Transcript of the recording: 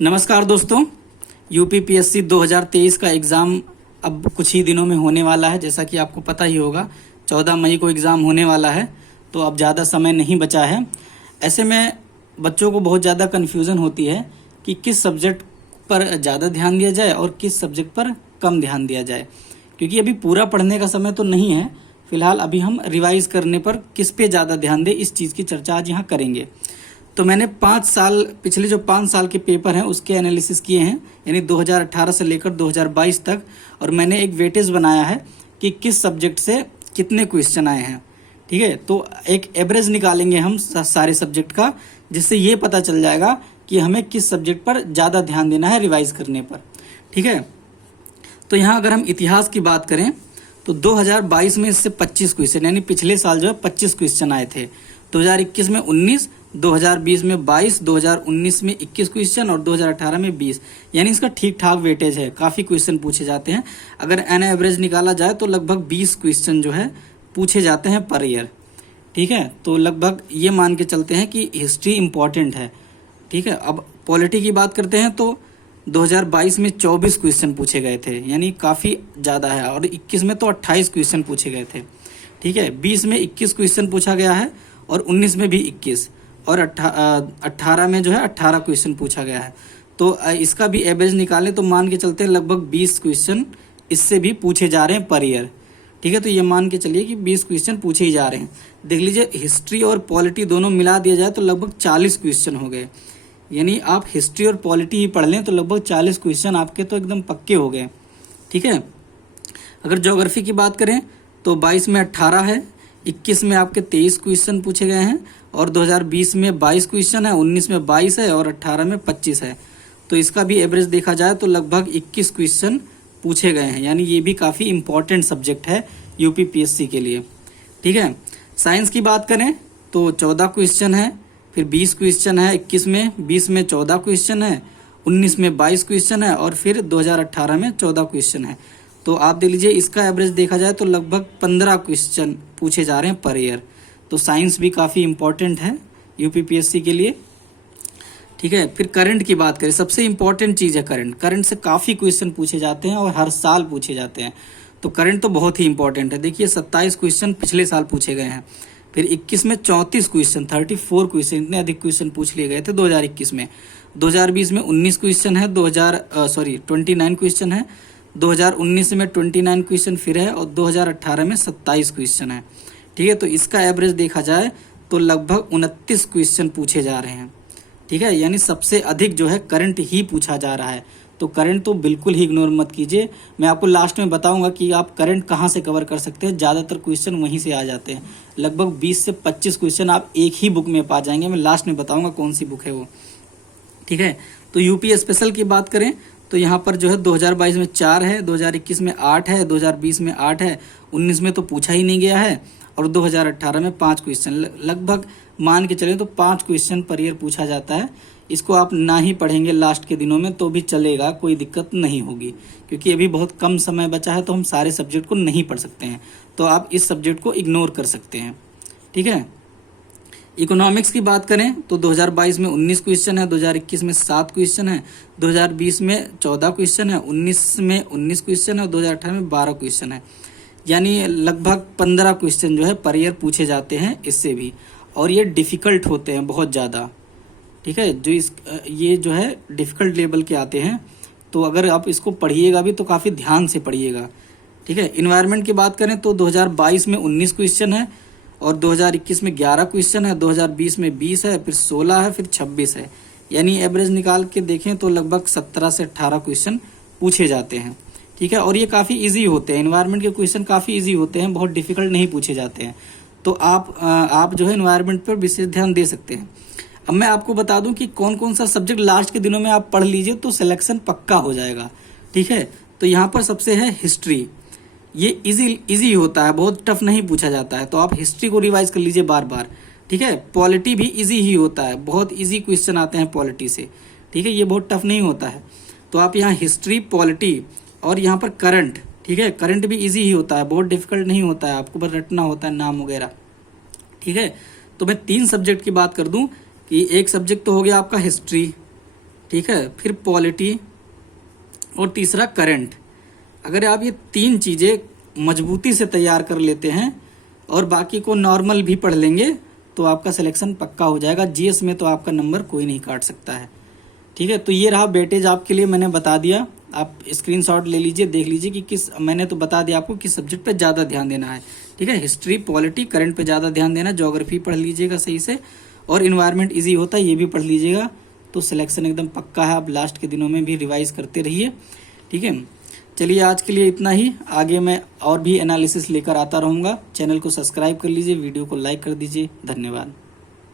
नमस्कार दोस्तों, यूपीपीएससी 2023 का एग्ज़ाम अब कुछ ही दिनों में होने वाला है। जैसा कि आपको पता ही होगा 14 मई को एग्ज़ाम होने वाला है, तो अब ज़्यादा समय नहीं बचा है। ऐसे में बच्चों को बहुत ज़्यादा कन्फ्यूज़न होती है कि किस सब्जेक्ट पर ज़्यादा ध्यान दिया जाए और किस सब्जेक्ट पर कम ध्यान दिया जाए, क्योंकि अभी पूरा पढ़ने का समय तो नहीं है। फिलहाल अभी हम रिवाइज करने पर किस पे ज़्यादा ध्यान दें, इस चीज़ की चर्चा आज यहाँ करेंगे। तो मैंने 5 साल पिछले जो 5 साल के पेपर हैं उसके एनालिसिस किए हैं, यानी 2018 से लेकर 2022 तक, और मैंने एक वेटेज बनाया है कि किस सब्जेक्ट से कितने क्वेश्चन आए हैं। ठीक है, तो एक एवरेज निकालेंगे हम सारे सब्जेक्ट का, जिससे ये पता चल जाएगा कि हमें किस सब्जेक्ट पर ज़्यादा ध्यान देना है रिवाइज करने पर। ठीक है, तो यहाँ अगर हम इतिहास की बात करें तो 2022 में इससे 25 क्वेश्चन, यानी पिछले साल जो है 25 क्वेश्चन आए थे। 2021 में 19, 2020 में 22, 2019 में 21 क्वेश्चन और 2018 में 20, यानी इसका ठीक ठाक वेटेज है। काफ़ी क्वेश्चन पूछे जाते हैं। अगर एन एवरेज निकाला जाए तो लगभग 20 क्वेश्चन जो है पूछे जाते हैं पर ईयर। ठीक है, तो लगभग ये मान के चलते हैं कि हिस्ट्री इम्पॉर्टेंट है। ठीक है, अब पॉलिटी की बात करते हैं तो 2022 में 24 क्वेश्चन पूछे गए थे, यानी काफ़ी ज़्यादा है। और 21 में तो 28 क्वेश्चन पूछे गए थे। ठीक है, 20 में 21 क्वेश्चन पूछा गया है और 19 में भी 21, और 18 में जो है 18 क्वेश्चन पूछा गया है। तो इसका भी एवरेज निकालें तो मान के चलते हैं लगभग 20 क्वेश्चन इससे भी पूछे जा रहे हैं पर ईयर। ठीक है, तो ये मान के चलिए कि 20 क्वेश्चन पूछे ही जा रहे हैं। देख लीजिए, हिस्ट्री और पॉलिटी दोनों मिला दिया जाए तो लगभग 40 क्वेश्चन हो गए। यानी आप हिस्ट्री और पॉलिटी ही पढ़ लें तो लगभग 40 क्वेश्चन आपके तो एकदम पक्के हो गए। ठीक है, अगर ज्योग्राफी की बात करें तो 22 में 18 है, 21 में आपके 23 क्वेश्चन पूछे गए हैं, और 2020 में 22 क्वेश्चन है, 19 में 22 है और 18 में 25 है। तो इसका भी एवरेज देखा जाए तो लगभग 21 क्वेश्चन पूछे गए हैं, यानी ये भी काफ़ी इंपॉर्टेंट सब्जेक्ट है यूपीपीएससी के लिए। ठीक है, साइंस की बात करें तो 14 क्वेश्चन है, फिर 20 क्वेश्चन है 21 में, 20 में 14 क्वेश्चन है, 19 में 22 क्वेश्चन है और फिर 2018 में 14 क्वेश्चन है। तो आप देख लीजिए, इसका एवरेज देखा जाए तो लगभग 15 क्वेश्चन पूछे जा रहे हैं पर ईयर। तो साइंस भी काफ़ी इंपॉर्टेंट है यूपीपीएससी के लिए। ठीक है, फिर करंट की बात करें, सबसे इंपॉर्टेंट चीज़ है करंट। करंट से काफ़ी क्वेश्चन पूछे जाते हैं और हर साल पूछे जाते हैं, तो करंट तो बहुत ही इंपॉर्टेंट है। देखिए, 27 क्वेश्चन पिछले साल पूछे गए हैं, फिर 21 में 34 क्वेश्चन, 34 क्वेश्चन, इतने अधिक क्वेश्चन पूछ लिए गए थे 2021 में। 2020 में 19 क्वेश्चन है, 29 क्वेश्चन है, 2019 में 29 क्वेश्चन फिर है, और 2018 में 27 क्वेश्चन है। ठीक है, तो इसका एवरेज देखा जाए तो लगभग 29 क्वेश्चन पूछे जा रहे हैं। ठीक है, यानी सबसे अधिक जो है करंट ही पूछा जा रहा है। तो करंट तो बिल्कुल ही इग्नोर मत कीजिए। मैं आपको लास्ट में बताऊंगा कि आप करंट कहाँ से कवर कर सकते हैं। ज़्यादातर क्वेश्चन वहीं से आ जाते हैं, लगभग 20 से 25 क्वेश्चन आप एक ही बुक में पा जाएंगे। मैं लास्ट में बताऊंगा कौन सी बुक है वो। ठीक है, तो यूपी स्पेशल की बात करें तो यहाँ पर जो है 2022 में 4 है, 2021 में 8 है, 2020 में 8 है, 19 में तो पूछा ही नहीं गया है, और 2018 में 5 क्वेश्चन। लगभग मान के चलें तो 5 क्वेश्चन पर ईयर पूछा जाता है। इसको आप ना ही पढ़ेंगे लास्ट के दिनों में तो भी चलेगा, कोई दिक्कत नहीं होगी, क्योंकि अभी बहुत कम समय बचा है तो हम सारे सब्जेक्ट को नहीं पढ़ सकते हैं। तो आप इस सब्जेक्ट को इग्नोर कर सकते हैं। ठीक है, इकोनॉमिक्स की बात करें तो 2022 में 19 क्वेश्चन है, 2021 में 7 क्वेश्चन है, 2020 में 14 क्वेश्चन है, 19 में 19 क्वेश्चन है और 2018 में 12 क्वेश्चन है। यानी लगभग 15 क्वेश्चन जो है पर ईयर पूछे जाते हैं इससे भी, और ये डिफ़िकल्ट होते हैं बहुत ज़्यादा। ठीक है, ये जो है डिफ़िकल्ट लेवल के आते हैं, तो अगर आप इसको पढ़िएगा भी तो काफ़ी ध्यान से पढ़िएगा। ठीक है, इन्वायरमेंट की बात करें तो 2022 में 19 क्वेश्चन है, और 2021 में 11 क्वेश्चन है, 2020 में 20 है, फिर 16 है, फिर 26 है। यानी एवरेज निकाल के देखें तो लगभग 17 से 18 क्वेश्चन पूछे जाते हैं। ठीक है, और ये काफ़ी इजी होते हैं। इन्वायरमेंट के क्वेश्चन काफ़ी इजी होते हैं, बहुत डिफिकल्ट नहीं पूछे जाते हैं। तो आप जो है इन्वायरमेंट पर विशेष ध्यान दे सकते हैं। अब मैं आपको बता दूं कि कौन कौन सा सब्जेक्ट लास्ट के दिनों में आप पढ़ लीजिए तो सिलेक्शन पक्का हो जाएगा। ठीक है, तो यहाँ पर सबसे है हिस्ट्री। ये इजी होता है, बहुत टफ नहीं पूछा जाता है, तो आप हिस्ट्री को रिवाइज कर लीजिए बार बार। ठीक है, पॉलिटी भी इजी ही होता है, बहुत इजी क्वेश्चन आते हैं पॉलिटी से। ठीक है, ये बहुत टफ नहीं होता है। तो आप यहाँ हिस्ट्री, पॉलिटी और यहाँ पर करंट। ठीक है, करंट भी इजी ही होता है, बहुत डिफिकल्ट नहीं होता है, आपको बस रटना होता है नाम वगैरह। ठीक है, तो मैं 3 सब्जेक्ट की बात कर दूं कि एक सब्जेक्ट तो हो गया आपका हिस्ट्री, ठीक है, फिर पॉलिटी और तीसरा करंट। अगर आप ये 3 चीजें मजबूती से तैयार कर लेते हैं और बाकी को नॉर्मल भी पढ़ लेंगे तो आपका सिलेक्शन पक्का हो जाएगा। जीएस में तो आपका नंबर कोई नहीं काट सकता है। ठीक है, तो ये रहा वेटेज आपके लिए मैंने बता दिया। आप स्क्रीनशॉट ले लीजिए, देख लीजिए कि किस, मैंने तो बता दिया आपको किस सब्जेक्ट पे ज़्यादा ध्यान देना है। ठीक है, हिस्ट्री, पॉलिटी, करंट पे ज़्यादा ध्यान देना, ज्योग्राफी पढ़ लीजिएगा सही से, और इन्वायरमेंट इजी होता है ये भी पढ़ लीजिएगा, तो सिलेक्शन एकदम पक्का है। आप लास्ट के दिनों में भी रिवाइज करते रहिए। ठीक है, चलिए आज के लिए इतना ही। आगे मैं और भी एनालिसिस लेकर आता रहूँगा। चैनल को सब्सक्राइब कर लीजिए, वीडियो को लाइक कर दीजिए। धन्यवाद।